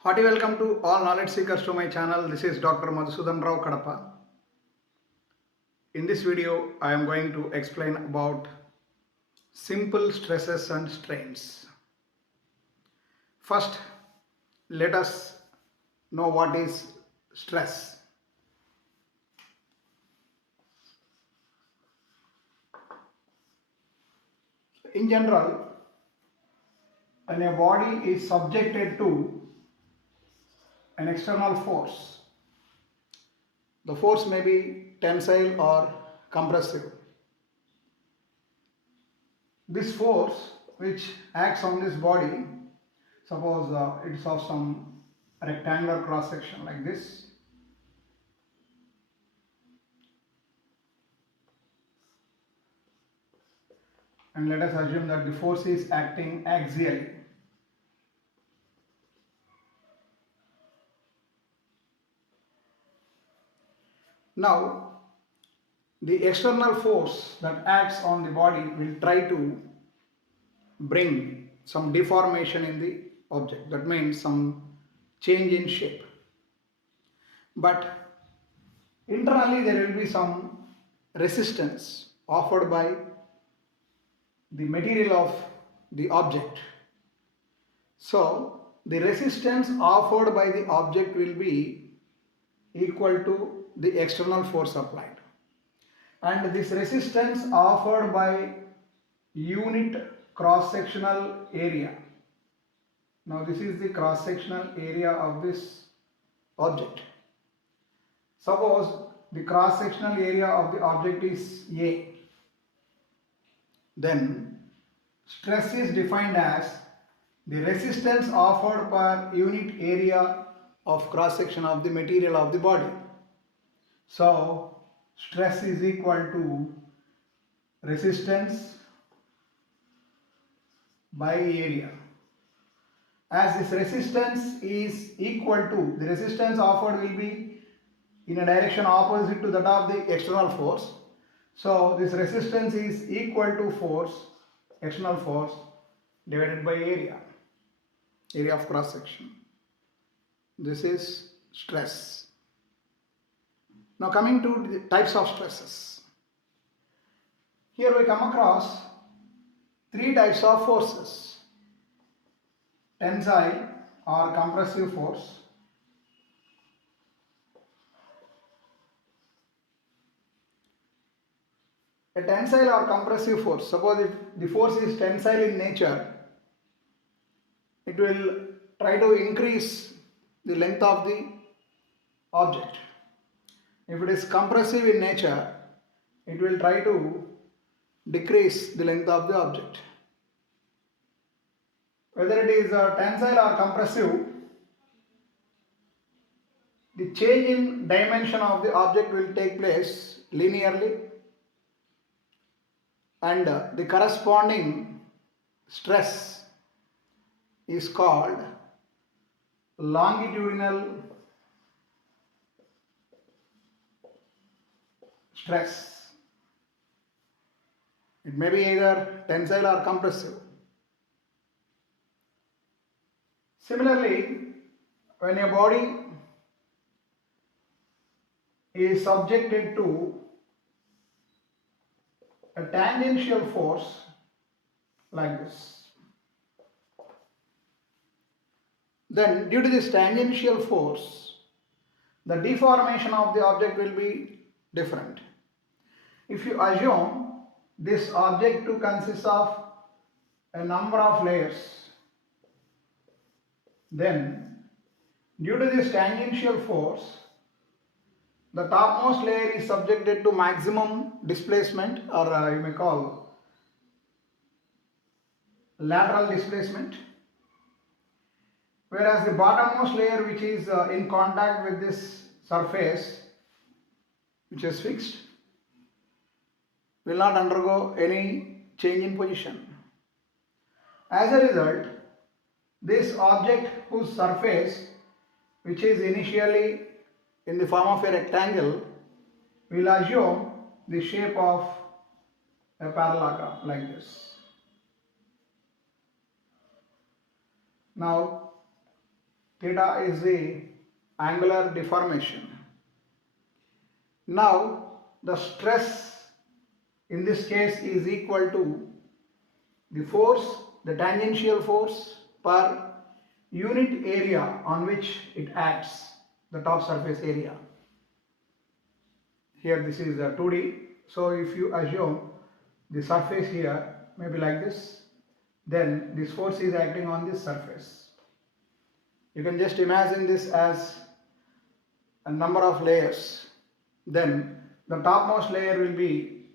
Hearty welcome to all knowledge seekers to my channel. This is Dr. Madhusudan Rao Kadapa. In this video, I am going to explain about simple stresses and strains. First, let us know what is stress. In general, when a body is subjected to an external force, the force may be tensile or compressive. This force which acts on this body, suppose it's of some rectangular cross section like this, and let us assume that the force is acting axially. Now, the external force that acts on the body will try to bring some deformation in the object. That means some change in shape. But internally there will be some resistance offered by the material of the object. So the resistance offered by the object will be equal to the external force applied, and this resistance offered by unit cross-sectional area. Now this is the cross-sectional area of this object. Suppose the cross-sectional area of the object is A. Then stress is defined as the resistance offered per unit area of cross-section of the material of the body. So stress is equal to resistance by area. As this resistance is equal to, the resistance offered will be in a direction opposite to that of the external force. So this resistance is equal to force, external force, divided by area of cross section. This is stress. Now coming to the types of stresses. Here we come across three types of forces: tensile or compressive force, a tensile or compressive force. Suppose if the force is tensile in nature, it will try to increase the length of the object. If it is compressive in nature, it will try to decrease the length of the object. Whether it is tensile or compressive, the change in dimension of the object will take place linearly, and the corresponding stress is called longitudinal stress. It may be either tensile or compressive. Similarly, when a body is subjected to a tangential force like this, then due to this tangential force, the deformation of the object will be different. If you assume this object to consist of a number of layers, then due to this tangential force, the topmost layer is subjected to maximum displacement, or you may call lateral displacement, whereas the bottommost layer, which is in contact with this surface which is fixed, will not undergo any change in position. As a result, this object whose surface, which is initially in the form of a rectangle, will assume the shape of a parallelogram like this. Now Theta is the angular deformation. Now the stress in this case is equal to the force, the tangential force per unit area on which it acts, the top surface area. Here this is a 2D. So if you assume the surface here may be like this, then this force is acting on this surface. You can just imagine this as a number of layers. Then the topmost layer will be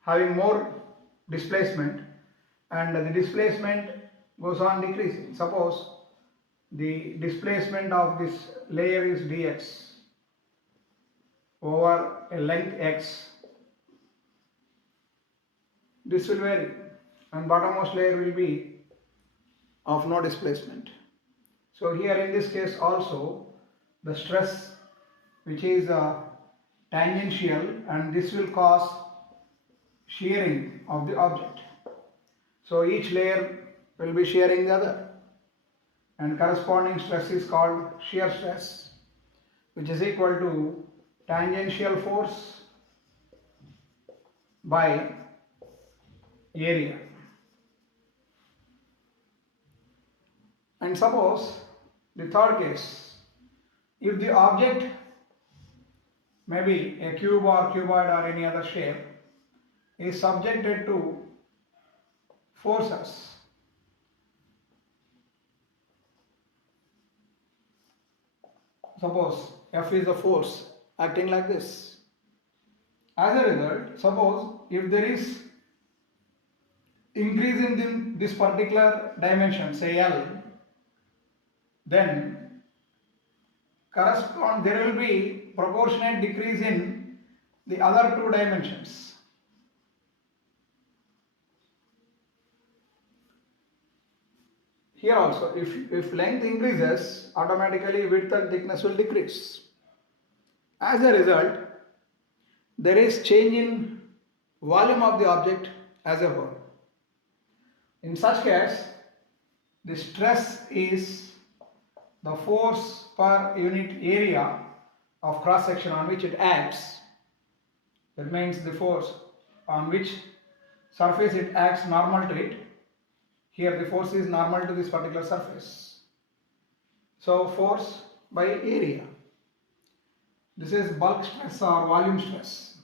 having more displacement, and the displacement goes on decreasing. Suppose the displacement of this layer is dx over a length x. This will vary, and bottommost layer will be of no displacement. So here in this case also the stress, which is tangential, and this will cause shearing of the object. So each layer will be shearing the other, and corresponding stress is called shear stress, which is equal to tangential force by area. And suppose the third case, if the object may be a cube or cuboid or any other shape is subjected to forces. Suppose F is a force acting like this. As a result, suppose if there is increase in this particular dimension, say L, then there will be proportionate decrease in the other two dimensions. Here also, if length increases, automatically width and thickness will decrease. As a result, there is change in volume of the object as a whole. In such case, the stress is the force per unit area of cross section on which it acts. That means the force on which surface it acts normal to it. Here the force is normal to this particular surface. So force by area. This is bulk stress or volume stress.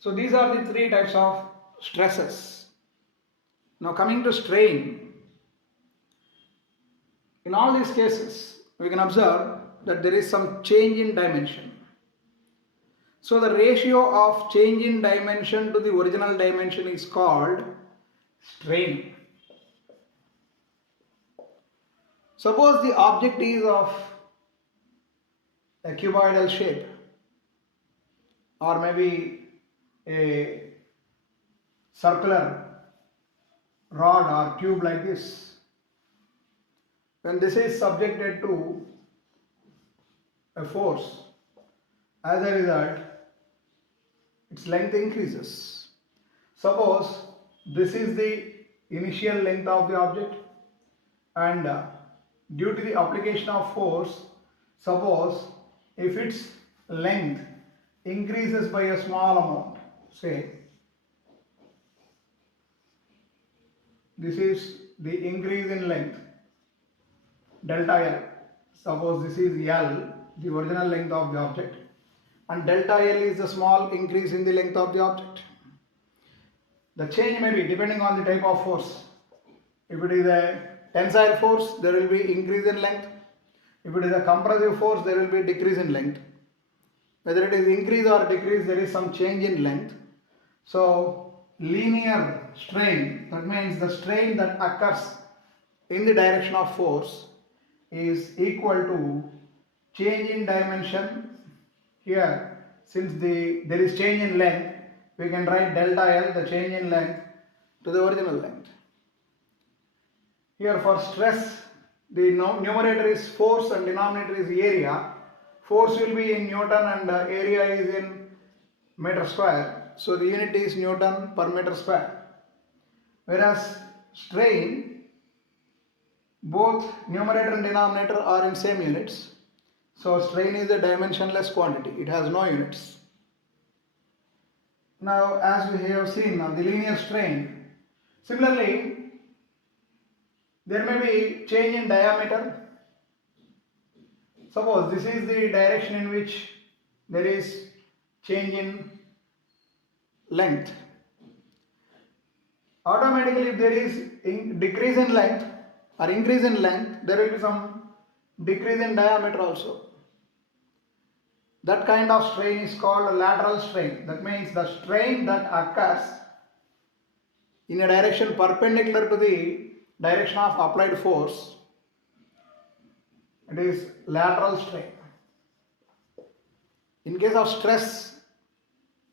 So these are the three types of stresses. Now coming to strain. In all these cases, we can observe that there is some change in dimension. So the ratio of change in dimension to the original dimension is called strain. Suppose the object is of a cuboidal shape, or maybe a circular rod or tube like this. When this is subjected to a force, as a result, its length increases. Suppose this is the initial length of the object, and due to the application of force, suppose if its length increases by a small amount, say this is the increase in length, delta L. Suppose this is L, the original length of the object, and delta L is the small increase in the length of the object. The change may be depending on the type of force. If it is a tensile force, there will be increase in length. If it is a compressive force, there will be decrease in length. Whether it is increase or decrease, there is some change in length. So linear strain, that means the strain that occurs in the direction of force, is equal to change in dimension. Here, since there is change in length, we can write delta L, the change in length, to the original length. Here for stress, the numerator is force and denominator is area. Force will be in Newton and area is in meter square. So the unit is Newton per meter square. Whereas strain, both numerator and denominator are in same units. So strain is a dimensionless quantity, it has no units. Now as we have seen now the linear strain, similarly there may be change in diameter. Suppose this is the direction in which there is change in length. Automatically if there is decrease in length or increase in length, there will be some decrease in diameter also. That kind of strain is called a lateral strain. That means the strain that occurs in a direction perpendicular to the direction of applied force, it is lateral strain. In case of stress,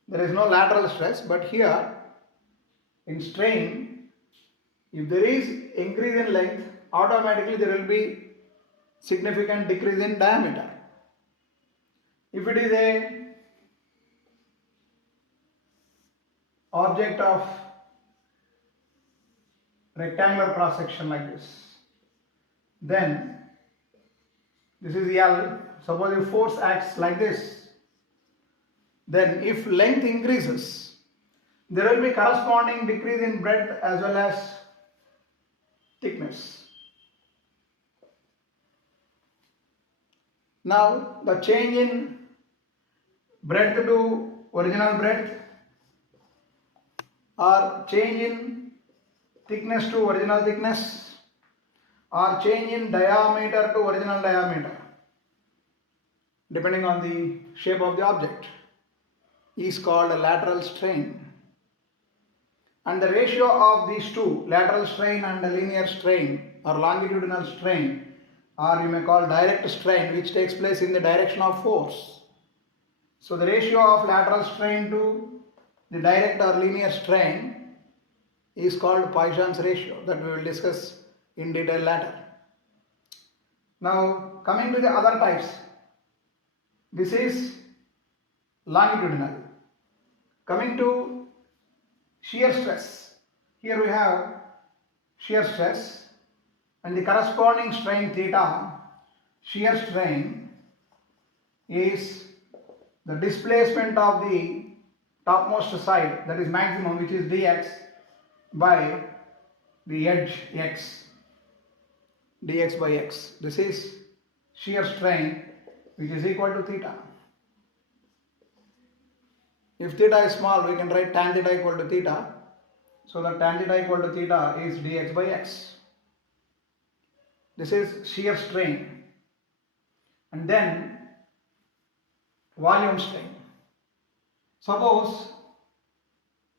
there is no lateral stress, but here in strain, if there is increase in length, automatically there will be significant decrease in diameter. If it is a object of rectangular cross section like this, then this is L. Suppose if force acts like this, then if length increases, there will be corresponding decrease in breadth as well as thickness. Now the change in breadth to original breadth or change in thickness to original thickness or change in diameter to original diameter, depending on the shape of the object, is called a lateral strain. And the ratio of these two, lateral strain and a linear strain or longitudinal strain, or you may call direct strain, which takes place in the direction of force. So the ratio of lateral strain to the direct or linear strain is called Poisson's ratio, that we will discuss in detail later. Now coming to the other types, this is longitudinal. Coming to shear stress, here we have shear stress and the corresponding strain theta. Shear strain is the displacement of the topmost side, that is maximum, which is dx, by the edge x, dx by x. This is shear strain, which is equal to theta. If theta is small, we can write tan theta equal to theta. So the tan theta equal to theta is dx by x. This is shear strain. And then volume strain. Suppose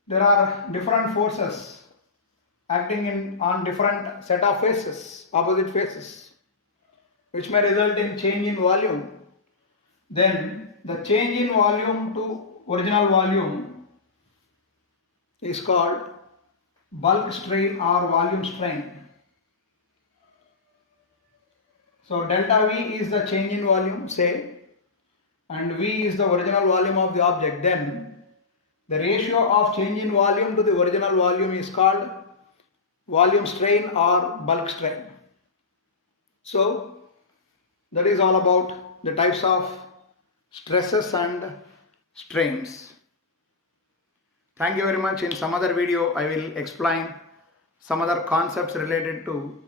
there are different forces acting on different set of faces, opposite faces, which may result in change in volume. Then the change in volume to original volume is called bulk strain or volume strain. So delta V is the change in volume, say, and V is the original volume of the object. Then the ratio of change in volume to the original volume is called volume strain or bulk strain. So that is all about the types of stresses and strains. Thank you very much. In some other video I will explain some other concepts related to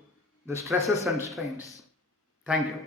the stresses and strains. Thank you.